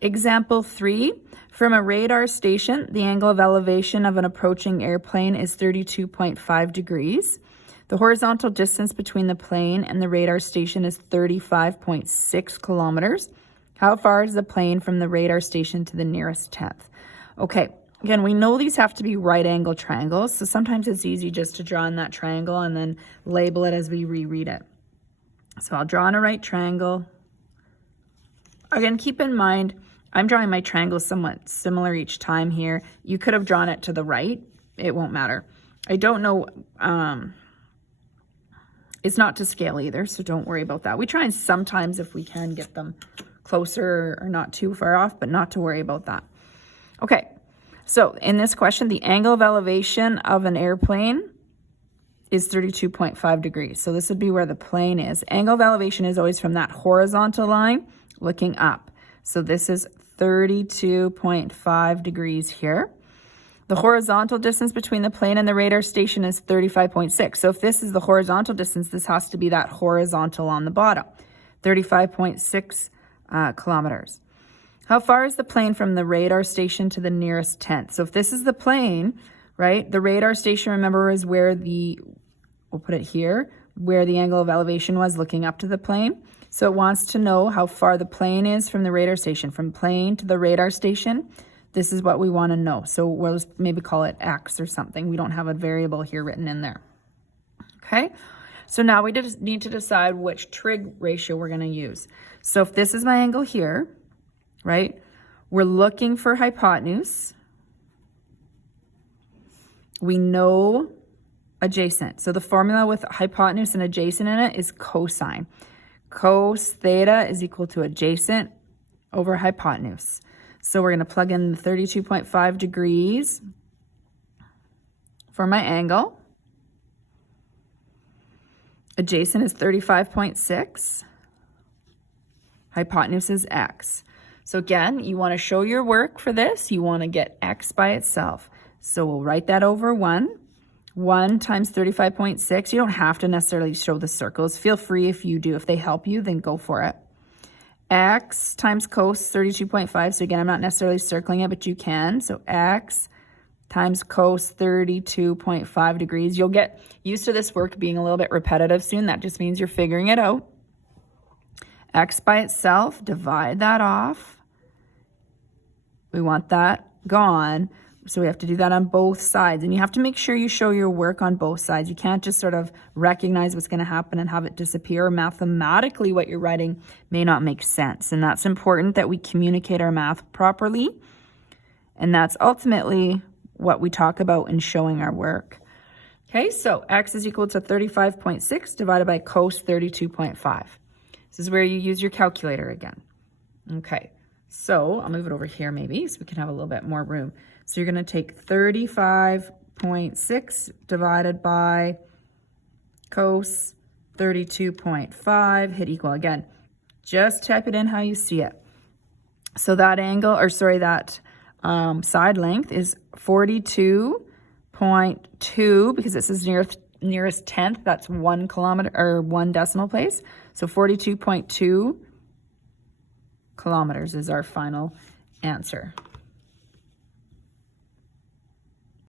Example 3, from a radar station, the angle of elevation of an approaching airplane is 32.5 degrees. The horizontal distance between the plane and the radar station is 35.6 kilometers. How far is the plane from the radar station to the nearest 10th? Okay, again, we know these have to be right angle triangles, so sometimes it's easy just to draw in that triangle and then label it as we reread it. So I'll draw in a right triangle. Again, keep in mind, I'm drawing my triangle somewhat similar each time here. You could have drawn it to the right. It won't matter. I don't know, it's not to scale either, so don't worry about that. We try and sometimes, if we can, get them closer or not too far off, but not to worry about that. Okay, so in this question, the angle of elevation of an airplane is 32.5 degrees. So this would be where the plane is. Angle of elevation is always from that horizontal line looking up. So this is 32.5 degrees here. The horizontal distance between the plane and the radar station is 35.6. So if this is the horizontal distance, this has to be that horizontal on the bottom, 35.6 kilometers. How far is the plane from the radar station to the nearest 10th? So if this is the plane, right, the radar station, remember, is where we'll put it here, where the angle of elevation was looking up to the plane. So it wants to know how far the plane is from the radar station. From plane to the radar station, this is what we want to know. So we'll just maybe call it X or something. We don't have a variable here written in there. Okay, so now we just need to decide which trig ratio we're going to use. So if this is my angle here, right, we're looking for hypotenuse. We know adjacent. So the formula with hypotenuse and adjacent in it is cosine. Cos theta is equal to adjacent over hypotenuse. So we're going to plug in the 32.5 degrees for my angle. Adjacent is 35.6. Hypotenuse is x. So again, you want to show your work for this. You want to get x by itself. So we'll write that over 1. 1 times 35.6. You don't have to necessarily show the circles. Feel free if you do. If they help you, then go for it. X times cos 32.5. So again, I'm not necessarily circling it, but you can. So x times cos 32.5 degrees. You'll get used to this work being a little bit repetitive soon. That just means you're figuring it out. X by itself, divide that off. We want that gone. So we have to do that on both sides. And you have to make sure you show your work on both sides. You can't just sort of recognize what's going to happen and have it disappear. Mathematically, what you're writing may not make sense. And that's important that we communicate our math properly. And that's ultimately what we talk about in showing our work. Okay, so x is equal to 35.6 divided by cos 32.5. This is where you use your calculator again. Okay, so I'll move it over here maybe so we can have a little bit more room. So you're going to take 35.6 divided by cos 32.5, hit equal again. Just type it in how you see it. So that angle, or sorry, that side length is 42.2 because this is nearest 10th. That's 1 kilometer or 1 decimal place. So 42.2 kilometers is our final answer.